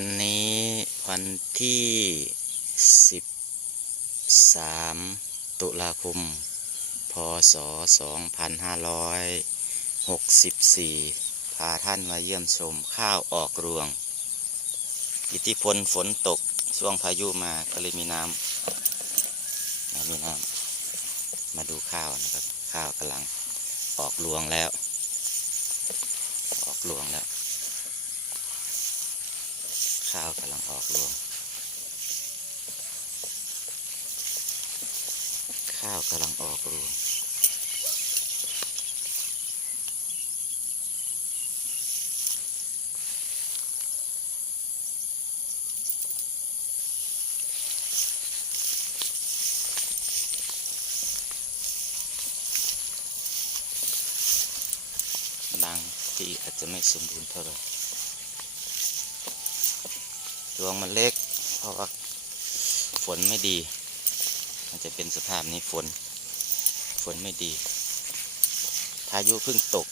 วันนี้วันที่สิบสามตุลาคม พศสองพันห้าร้อยหกสิบสี่พาท่านมาเยี่ยมชมข้าวออกรวง อิทธิพลฝนตกช่วงพายุมาก็เลยมีน้ำมีน้ำมาดูข้าวนะครับ ข้าวกำลังออกรวงแล้ว ออกรวงแล้ว ข้าวกำลังออกรวง ข้าวกำลังออกรวงบางที่อาจจะไม่สมบูรณ์เท่าไหร่ ดวงมันเล็ก เพราะว่าฝนไม่ดี มันจะเป็นสภาพนี้ฝน ฝนไม่ดี พายุเพิ่งตก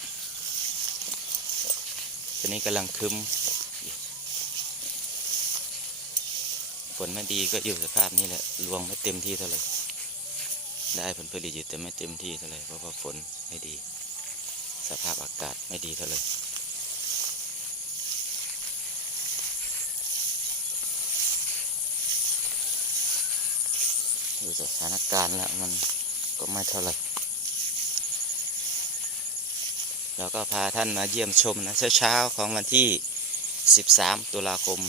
ตอนนี้กำลังคึมฝนไม่ดีก็อยู่สภาพนี้แหละรวงไม่เต็มที่เท่าไหร่ได้ผลผลิตอยู่แต่ไม่เต็มที่เท่าไหร่เพราะว่าฝนไม่ดี สภาพอากาศไม่ดีเท่าไหร่ ดูสถานการณ์แล้วมันก็ไม่เท่าไหร่แล้วก็พาท่านมาเยี่ยมชมนะเช้าๆของวันที่ 13 ตุลาคม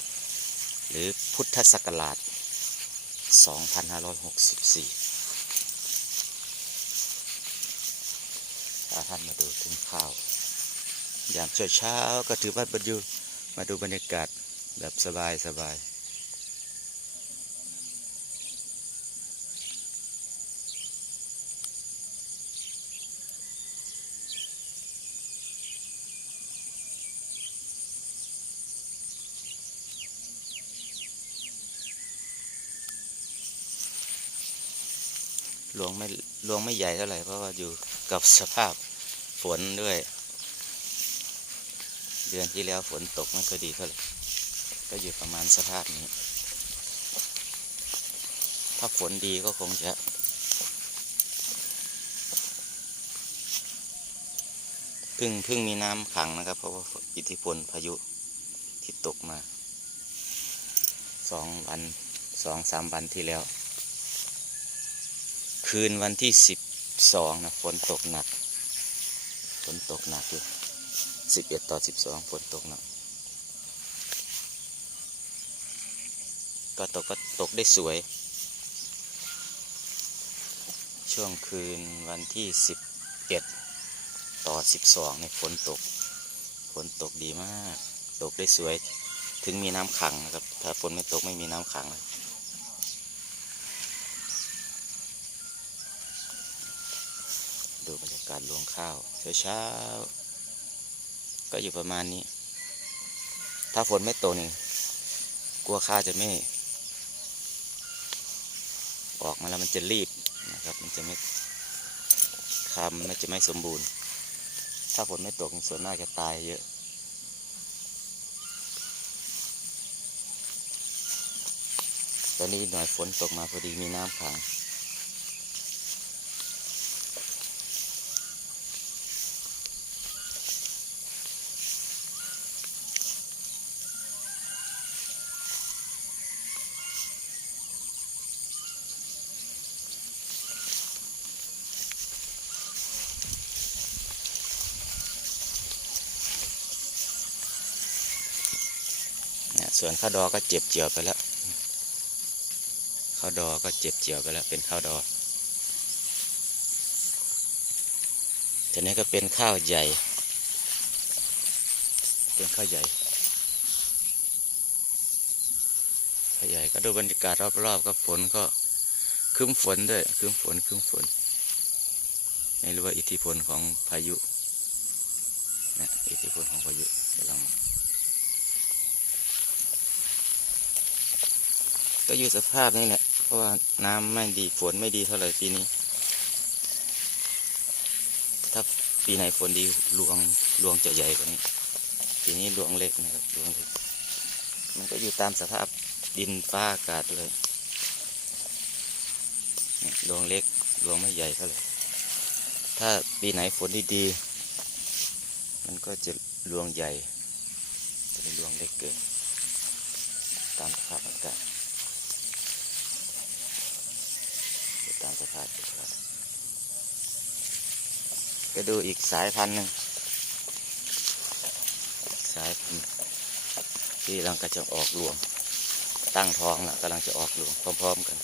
2564 หรือพุทธศักราช 2564พาท่านมาดูทุ่งข้าวยามเช้าๆก็ถือว่าบัดอยู่มาดูบรรยากาศแบบสบายส หลวงไม่หลวงไม่ใหญ่เท่าไหร่เพราะว่าอยู่กับสภาพฝนด้วย เดือนที่แล้วฝนตกไม่ค่อยดีเท่าไหร่ก็อยู่ประมาณสภาพนี้ ถ้าฝนดีก็คงจะพิ่งพิ่งมีน้ำขังนะครับ เพราะว่าอิทธิพลพายุที่ตกมาสองวันสองสามวันที่แล้ว คืนวันที่สิบสองนะฝนตกหนักฝนตกหนักอยู่สิบเอ็ดต่อสิบสองฝนตกหนักก็ตกก็ตกได้สวย ช่วงคืนวันที่สิบเอ็ดต่อสิบสองในยฝนตกฝนตกดีมาก ตกได้สวย ถึงมีน้ำขังนะครับ ถ้าฝนไม่ตกไม่มีน้ำขังเลย ดูบรรยากาศลวงข้าวเช้าๆก็อยู่ประมาณนี้ ถ้าฝนไม่ตกนี่กลัวข้าวจะไม่ ออกมาแล้วมันจะรีบนะครับ มันจะไม่ข้าวมันจะไม่สมบูรณ์ ถ้าฝนไม่ตกส่วนมาจะตายเยอะตอนนี้หน่อยฝนตกมาพอดีมีน้ำขัง ส่วนข้าวดอก็เจ็บเจียวไปแล้วข้าวดอก็เจ็บเจียวไปแล้วเป็นข้าวดอทีนี้ก็เป็นข้าวใหญ่ เป็นข้าวใหญ่ข้าวใหญ่ก็ดูบรรยากาศรอบๆก็ฝนก็คึ้มฝนด้วยคึ้มฝนคึ้มฝนไม่รู้ว่าอิทธิพลของพายุนะอิทธิพลของพายุกำลัง ก็อยู่สภาพนี้แหละ เพราะว่าน้ำไม่ดีฝนไม่ดีเท่าไหร่ปีนี้ ถ้าปีไหนฝนดีรวงรวงจะใหญ่กว่านี้ ปีนี้ดวงเล็กนะครับดวงเล็ก มันก็อยู่ตามสภาพดินฟ้าอากาศเลยเนี่ยดวงเล็กดวงไม่ใหญ่เท่าไหร่ ถ้าปีไหนฝนดีๆมันก็จะดวงใหญ่ จะเป็นดวงเล็กเกิน ตามสภาพอากาศอยู่ตามสภาพก็ดูอีกสายพันธุ์หนึ่งสายพันธุ์ที่กำลังจะออกรวง ตั้งท้องนะกำลังจะออกรวงพร้อมๆกัน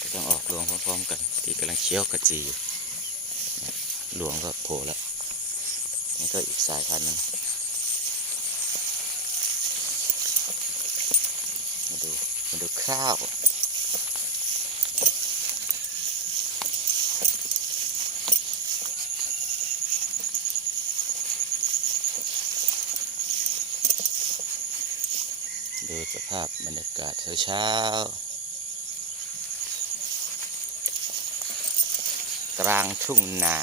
ก็ต้องออกรวงพร้อมๆกัน ที่กำลังเคี้ยวกระจีอยู่รวงก็โผล่แล้วนี่ก็อีกสายพันธุ์หนึงมาดูมาดู ข้าว ดูสภาพบรรยากาศเช้าๆกลางทุ่งนา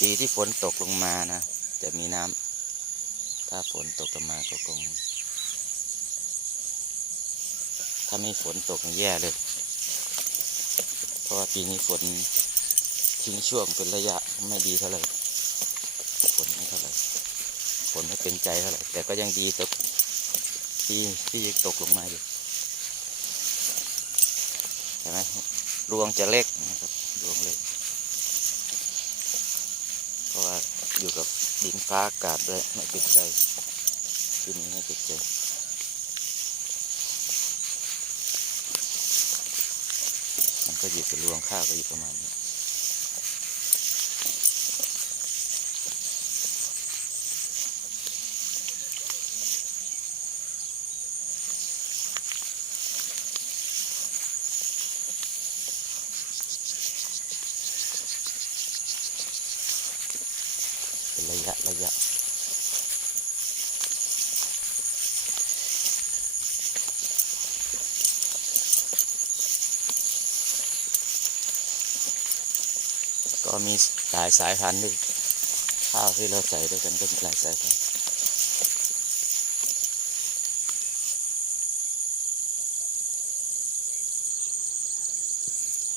ดีที่ฝนตกลงมานะ จะมีน้ำถ้าฝนตกลงมาก็คง ถ้าไม่ฝนตกแย่เลย เพราะว่าปีนี้ฝนทิ้งช่วงเป็นระยะไม่ดีเท่าไหร่ฝนไม่เท่าไหร่ฝนไม่เป็นใจเท่าไหร่แต่ก็ยังดีตกที่ที่ตกลงมาอยู่เห็นไหมรวงจะเล็กนะครับรวงเล็ก เพราะว่าอยู่กับ ดินฟ้าอากาศด้วยไม่เป็นใจปีนี้ไม่เป็นใจมันก็อยู่กับรวงข้าวก็อยู่ประมาณนี้ ระยะระยะก็มีหลายสายพันธุ์ด้วยข้าวที่เราใส่ด้วยกันก็มีหลายสายพันธุ์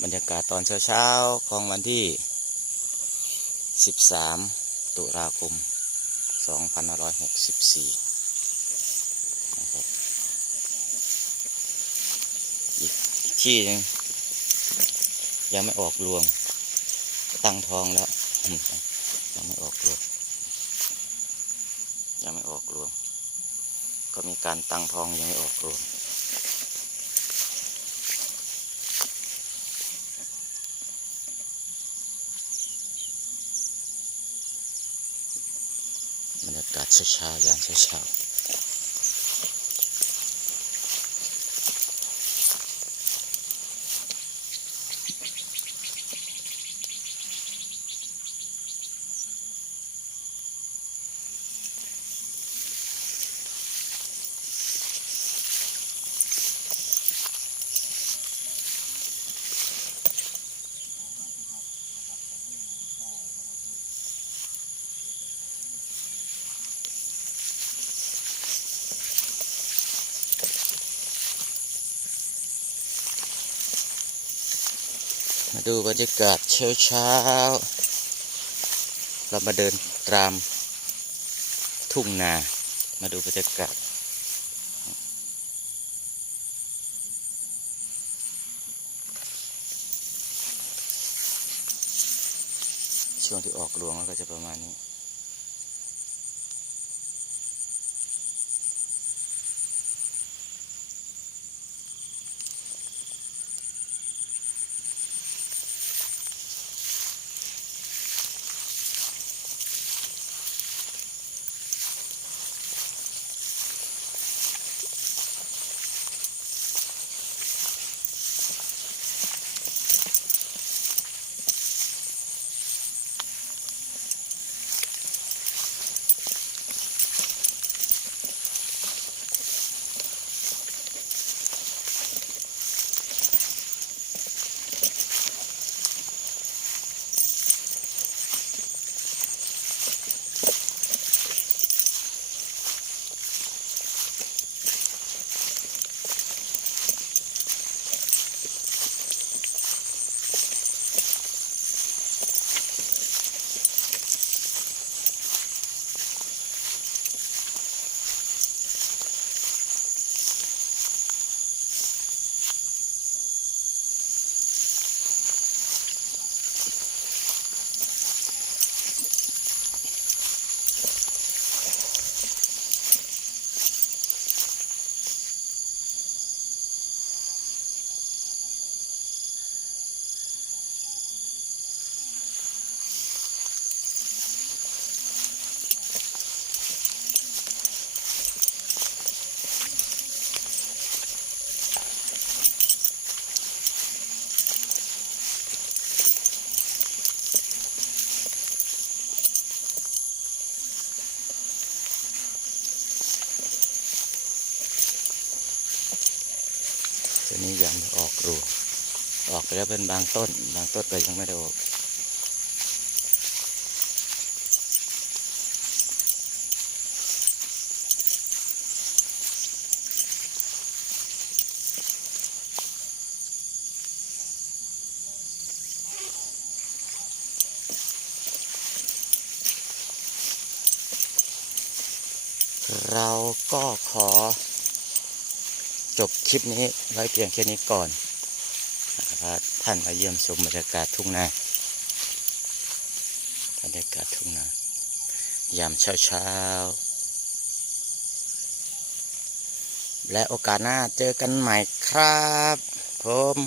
บรรยากาศตอนเช้าๆของวันที่ 13 ตุลาคม2564นะครับอีกที่หนึงยังไม่ออกรวง ตั้งทองแล้ว ยังไม่ออกรวง ยังไม่ออกรวง ก็มีการตั้งทองยังไม่ออกรวง บรรยาก มาดูบรรยากาศเช้าๆเรามาเดินตามทุ่งนา มาดูบรรยากาศช่วงที่ออกรวงแล้วก็จะประมาณนี้ ยังไม่ออกรวงออกไปแล้วเป็นบางต้น บางต้นก็ยังไม่ได้ออกเราก็ขอ จบคลิปนี้ไว้เพียงแค่นี้ก่อนนะครับท่านมาเยี่ยมชมบรรยากาศทุ่งนาบรรยากาศทุ่งนายามเช้าเช้าและโอกาสหน้าเจอกันใหม่ครับ ผม